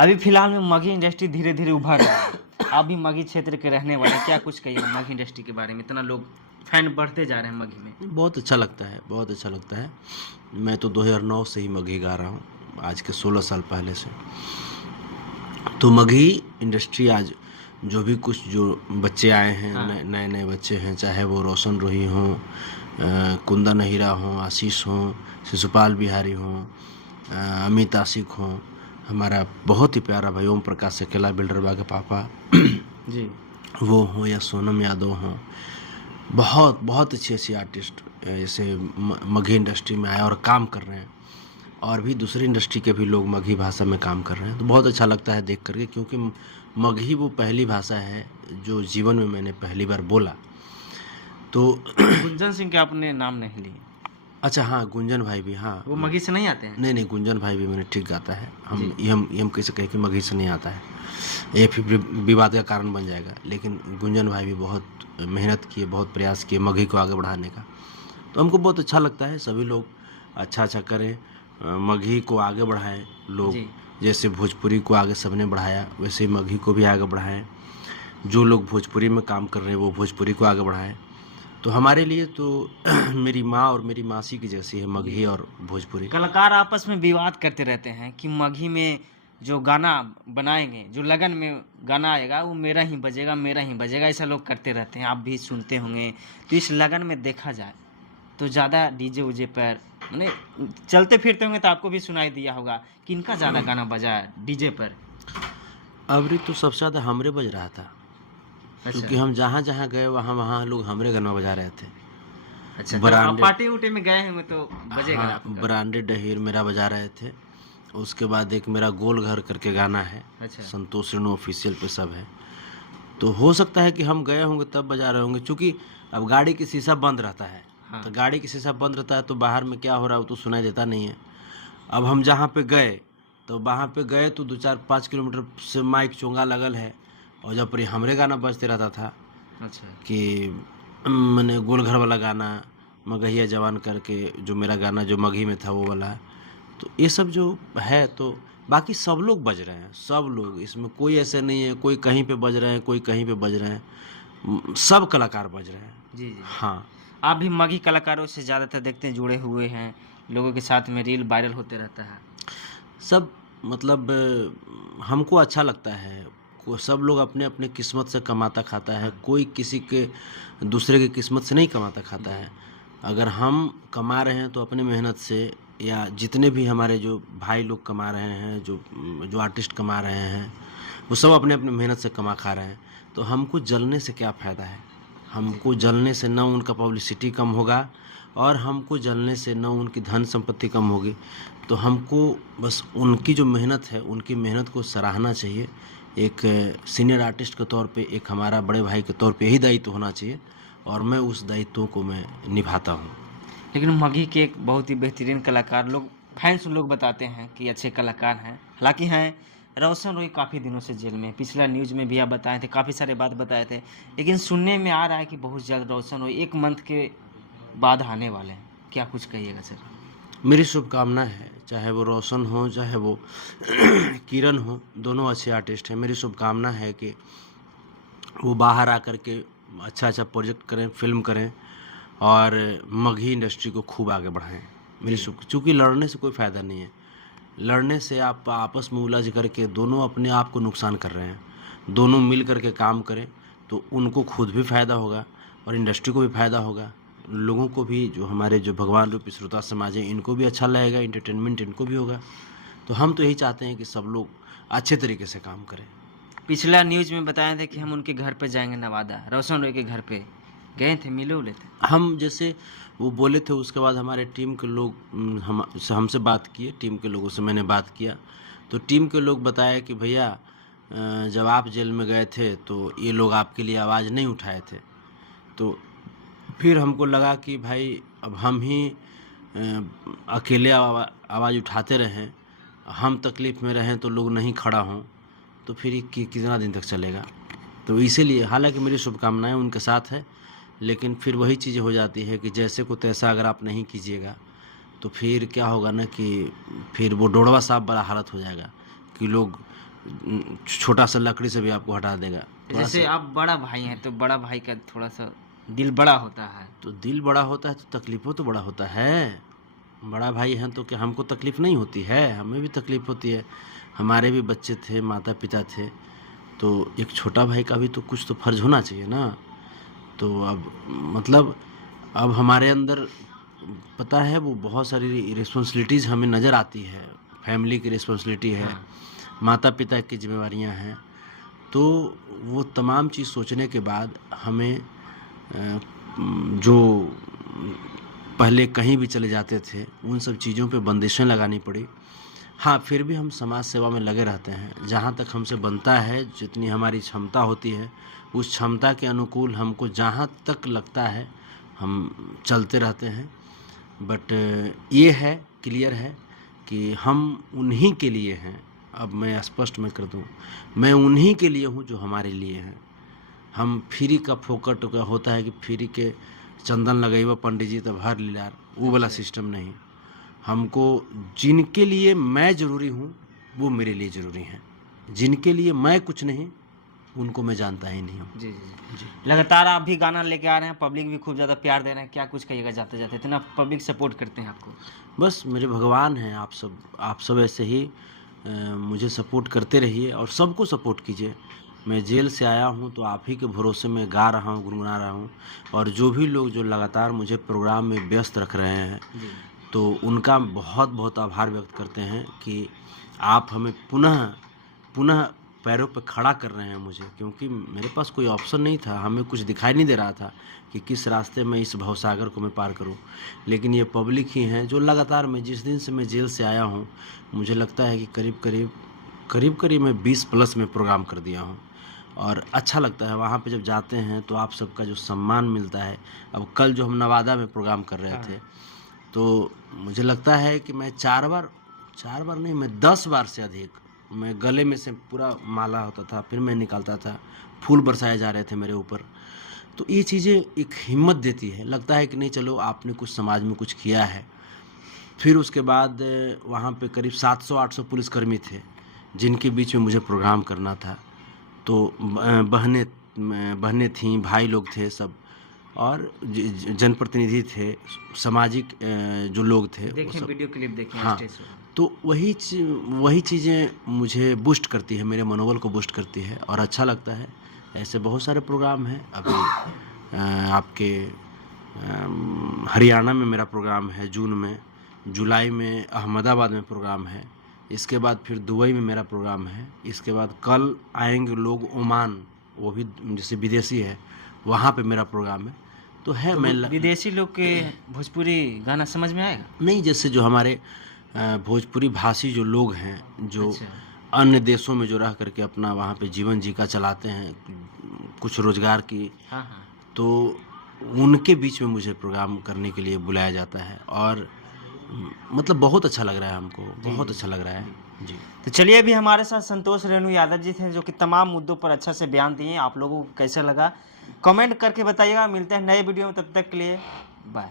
अभी फिलहाल में मगही इंडस्ट्री धीरे धीरे उभर रहा है। आप भी मगही क्षेत्र के रहने वाले, क्या कुछ कहिएगा मगही इंडस्ट्री के बारे में? इतना लोग फैन बढ़ते जा रहे हैं मगही में। बहुत अच्छा लगता है, बहुत अच्छा लगता है। मैं तो 2009 से ही मगही गा रहा हूँ, आज के 16 साल पहले से। तो मगही इंडस्ट्री आज जो भी कुछ जो बच्चे आए हैं, हाँ। नए नए बच्चे हैं, चाहे वो रोशन रोही हों, कुंदन अहिरा हों, आशीष हों, शिशुपाल बिहारी हों, अमित आशिक हों, हमारा बहुत ही प्यारा भाई ओम प्रकाश अकेला बिल्डरबा के पापा जी। वो हों, या सोनम यादव हों, बहुत बहुत अच्छी अच्छी आर्टिस्ट जैसे मगही इंडस्ट्री में आए और काम कर रहे हैं। और भी दूसरी इंडस्ट्री के भी लोग मगही भाषा में काम कर रहे हैं, तो बहुत अच्छा लगता है देख करके, क्योंकि मगही वो पहली भाषा है जो जीवन में मैंने पहली बार बोला। तो गुंजन सिंह के आपने नाम नहीं लिए? अच्छा हाँ, गुंजन भाई भी, हाँ वो मगही से नहीं आते हैं? नहीं नहीं, गुंजन भाई भी मैंने ठीक गाता है। जी। हम कैसे कहें कि मगही से नहीं आता है, ये फिर विवाद का कारण बन जाएगा। लेकिन गुंजन भाई भी बहुत मेहनत किए, बहुत प्रयास किए मगही को आगे बढ़ाने का। तो हमको बहुत अच्छा लगता है, सभी लोग अच्छा अच्छा करें, मगही को आगे बढ़ाएं लोग। जी। जैसे भोजपुरी को आगे सबने बढ़ाया, वैसे ही मगही को भी आगे बढ़ाएं। जो लोग भोजपुरी में काम कर रहे हैं वो भोजपुरी को आगे बढ़ाएं। तो हमारे लिए तो मेरी माँ और मेरी मासी की जैसी है मगही और भोजपुरी। कलाकार आपस में विवाद करते रहते हैं कि मगही में जो गाना बनाएंगे, जो लगन में गाना आएगा वो मेरा ही बजेगा, मेरा ही बजेगा, ऐसा लोग करते रहते हैं। आप भी सुनते होंगे। तो इस लगन में देखा जाए तो ज़्यादा डीजे उजे पर मैंने चलते फिरते होंगे तो आपको भी सुनाई दिया होगा कि इनका ज़्यादा गाना बजा है डीजे पर। अबरी तो सबसे ज़्यादा हमरे बज रहा था, क्योंकि हम जहाँ जहाँ गए वहाँ वहाँ लोग हमरे गाना बजा रहे थे। अच्छा, तो आप ब्रांडेड, पार्टी उटी में गए होंगे तो बजेगा हाँ, आपका। ब्रांडेड डहीर मेरा बजा रहे थे। उसके बाद एक मेरा गोल घर करके गाना है, अच्छा। संतोष रेणु ऑफिशियल पे सब है। तो हो सकता है कि हम गए होंगे तब बजा रहे होंगे, क्योंकि अब गाड़ी की शीशा बंद रहता है। हाँ। तो गाड़ी की शीशा बंद रहता है तो बाहर में क्या हो रहा है वो तो सुनाई देता नहीं है। अब हम जहाँ पे गए तो वहाँ पे गए तो 2-4-5 किलोमीटर से माइक चोंगा लगल है, और जब पर हमरे गाना बजते रहता था अच्छा। कि मैंने गोल घर वाला गाना, मगहिया जवान करके जो मेरा गाना जो मगही में था वो वाला। तो ये सब जो है, तो बाकी सब लोग बज रहे हैं, सब लोग, इसमें कोई ऐसे नहीं है कोई कहीं पे बज रहे हैं कोई कहीं पे बज रहे हैं, सब कलाकार बज रहे हैं। जी जी। हाँ, आप भी मगही कलाकारों से ज़्यादातर देखते हैं, जुड़े हुए हैं, लोगों के साथ में रील वायरल होते रहता है। सब मतलब हमको अच्छा लगता है। सब लोग अपने अपने किस्मत से कमाता खाता है, कोई किसी के दूसरे की किस्मत से नहीं कमाता खाता है। अगर हम कमा रहे हैं तो अपने मेहनत से, या जितने भी हमारे जो भाई लोग कमा रहे हैं, जो आर्टिस्ट कमा रहे हैं, वो सब अपने अपने मेहनत से कमा खा रहे हैं। तो हमको जलने से क्या फ़ायदा है? हमको जलने से न उनका पब्लिसिटी कम होगा, और हमको जलने से न उनकी धन संपत्ति कम होगी। तो हमको बस उनकी जो मेहनत है, उनकी मेहनत को सराहना चाहिए। एक सीनियर आर्टिस्ट के तौर पे, एक हमारा बड़े भाई के तौर पे यही दायित्व होना चाहिए, और मैं उस दायित्व को मैं निभाता हूँ। लेकिन मगही के एक बहुत ही बेहतरीन कलाकार लोग, फैंस लोग बताते हैं कि अच्छे कलाकार हैं। हालांकि हैं, रोशन रोई काफ़ी दिनों से जेल में, पिछला न्यूज़ में भी आप बताए थे, काफ़ी सारे बात बताए थे। लेकिन सुनने में आ रहा है कि बहुत जल्द रोशन रोई 1 मंथ के बाद आने वाले हैं। क्या कुछ कहिएगा सर? मेरी शुभकामना है, चाहे वो रोशन हो चाहे वो किरण हो, दोनों अच्छे आर्टिस्ट हैं। मेरी शुभकामना है कि वो बाहर आकर के अच्छा अच्छा प्रोजेक्ट करें, फिल्म करें, और मगही इंडस्ट्री को खूब आगे बढ़ाएं। मेरी शुभ, चूँकि लड़ने से कोई फ़ायदा नहीं है। लड़ने से आप आपस में उलझ करके दोनों अपने आप को नुकसान कर रहे हैं। दोनों मिल करके काम करें तो उनको खुद भी फ़ायदा होगा और इंडस्ट्री को भी फ़ायदा होगा। लोगों को भी, जो हमारे जो भगवान रूपी श्रोता समाज है, इनको भी अच्छा लगेगा, एंटरटेनमेंट इनको भी होगा। तो हम तो यही चाहते हैं कि सब लोग अच्छे तरीके से काम करें। पिछला न्यूज़ में बताए थे कि हम उनके घर पे जाएंगे नवादा, रोशन रोई के घर पे गए थे, मिले उले थे? हम जैसे वो बोले थे, उसके बाद हमारे टीम के लोग हमसे बात किए, टीम के लोगों से मैंने बात किया। तो टीम के लोग बताए कि भैया, जब आप जेल में गए थे तो ये लोग आपके लिए आवाज़ नहीं उठाए थे। तो फिर हमको लगा कि भाई अब हम ही अकेले आवाज़ उठाते रहें, हम तकलीफ़ में रहें तो लोग नहीं खड़ा हों, तो फिर ये कितना दिन तक चलेगा। तो इसीलिए, हालांकि मेरी शुभकामनाएं उनके साथ है, लेकिन फिर वही चीज़ें हो जाती है कि जैसे को तैसा अगर आप नहीं कीजिएगा तो फिर क्या होगा ना कि फिर वो डोड़वा साहब वाला हालत हो जाएगा कि लोग छोटा सा लकड़ी से भी आपको हटा देगा। जैसे आप बड़ा भाई हैं तो बड़ा भाई का थोड़ा सा दिल बड़ा होता है। तो दिल बड़ा होता है तो तकलीफ़ों तो बड़ा होता है। बड़ा भाई हैं तो क्या हमको तकलीफ़ नहीं होती है? हमें भी तकलीफ़ होती है। हमारे भी बच्चे थे, माता पिता थे, तो एक छोटा भाई का भी तो कुछ तो फ़र्ज़ होना चाहिए ना। तो अब मतलब अब हमारे अंदर पता है वो बहुत सारी रिस्पॉन्सिबिलिटीज़ हमें नज़र आती है। फैमिली की रिस्पॉन्सिबिलिटी है, माता पिता की जिम्मेवारियाँ हैं। तो वो तमाम चीज़ सोचने के बाद हमें जो पहले कहीं भी चले जाते थे उन सब चीज़ों पे बंदिशें लगानी पड़ी। हाँ, फिर भी हम समाज सेवा में लगे रहते हैं। जहाँ तक हमसे बनता है, जितनी हमारी क्षमता होती है, उस क्षमता के अनुकूल हमको जहाँ तक लगता है हम चलते रहते हैं। बट ये है, क्लियर है कि हम उन्हीं के लिए हैं। अब मैं स्पष्ट मैं कर दूँ, मैं उन्हीं के लिए हूँ जो हमारे लिए हैं। हम फ्री का फोकट का होता है कि फ्री के चंदन लगेबा पंडित जी तब हर लीलार, वो वाला सिस्टम नहीं। हमको जिनके लिए मैं ज़रूरी हूँ वो मेरे लिए ज़रूरी हैं। जिनके लिए मैं कुछ नहीं, उनको मैं जानता ही नहीं हूँ। जी जी जी। लगातार आप भी गाना लेके आ रहे हैं, पब्लिक भी खूब ज़्यादा प्यार दे रहे हैं। क्या कुछ कहिएगा जाते जाते, इतना पब्लिक सपोर्ट करते हैं आपको? बस मेरे भगवान हैं आप सब ऐसे ही मुझे सपोर्ट करते रहिए और सबको सपोर्ट कीजिए। मैं जेल से आया हूँ तो आप ही के भरोसे में गा रहा हूँ, गुनगुना रहा हूँ। और जो भी लोग जो लगातार मुझे प्रोग्राम में व्यस्त रख रहे हैं, तो उनका बहुत बहुत आभार व्यक्त करते हैं कि आप हमें पुनः पैरों पे खड़ा कर रहे हैं मुझे। क्योंकि मेरे पास कोई ऑप्शन नहीं था, हमें कुछ दिखाई नहीं दे रहा था कि किस रास्ते में इस भवसागर को मैं पार करूं। लेकिन ये पब्लिक ही हैं जो लगातार, मैं जिस दिन से मैं जेल से आया हूं, मुझे लगता है कि करीब करीब मैं 20 प्लस में प्रोग्राम कर दिया हूं। और अच्छा लगता है वहाँ पे जब जाते हैं तो आप सबका जो सम्मान मिलता है। अब कल जो हम नवादा में प्रोग्राम कर रहे थे, तो मुझे लगता है कि मैं 4 बार नहीं, मैं 10 बार से अधिक, मैं गले में से पूरा माला होता था, फिर मैं निकालता था, फूल बरसाए जा रहे थे मेरे ऊपर। तो ये चीज़ें एक हिम्मत देती है, लगता है कि नहीं चलो आपने कुछ समाज में कुछ किया है। फिर उसके बाद वहाँ पे करीब 700-800 पुलिसकर्मी थे जिनके बीच में मुझे प्रोग्राम करना था। तो बहनें थीं, भाई लोग थे सब, और जनप्रतिनिधि थे, सामाजिक जो लोग थे, देखें वीडियो क्लिप देखें। हाँ, तो वही चीज़ें मुझे बूस्ट करती है, मेरे मनोबल को बूस्ट करती है और अच्छा लगता है। ऐसे बहुत सारे प्रोग्राम हैं। अभी आपके हरियाणा में मेरा प्रोग्राम है जून में, जुलाई में अहमदाबाद में प्रोग्राम है, इसके बाद फिर दुबई में मेरा प्रोग्राम है, इसके बाद कल आएंगे लोग ओमान, वो भी जैसे विदेशी है, वहाँ पे मेरा प्रोग्राम है। तो है, मैं विदेशी लोग के भोजपुरी गाना समझ में आएगा? नहीं, जैसे जो हमारे भोजपुरी भाषी जो लोग हैं, जो अन्य देशों में जो रह करके अपना वहाँ पे जीवन जीविका चलाते हैं, कुछ रोजगार की, तो उनके बीच में मुझे प्रोग्राम करने के लिए बुलाया जाता है। और मतलब बहुत अच्छा लग रहा है हमको, बहुत अच्छा लग रहा है जी। तो चलिए, अभी हमारे साथ संतोष रेणु यादव जी थे जो कि तमाम मुद्दों पर अच्छा से बयान दिए। आप लोगों को कैसा लगा कमेंट करके बताइएगा। मिलते हैं नए वीडियो में, तब तक के लिए बाय।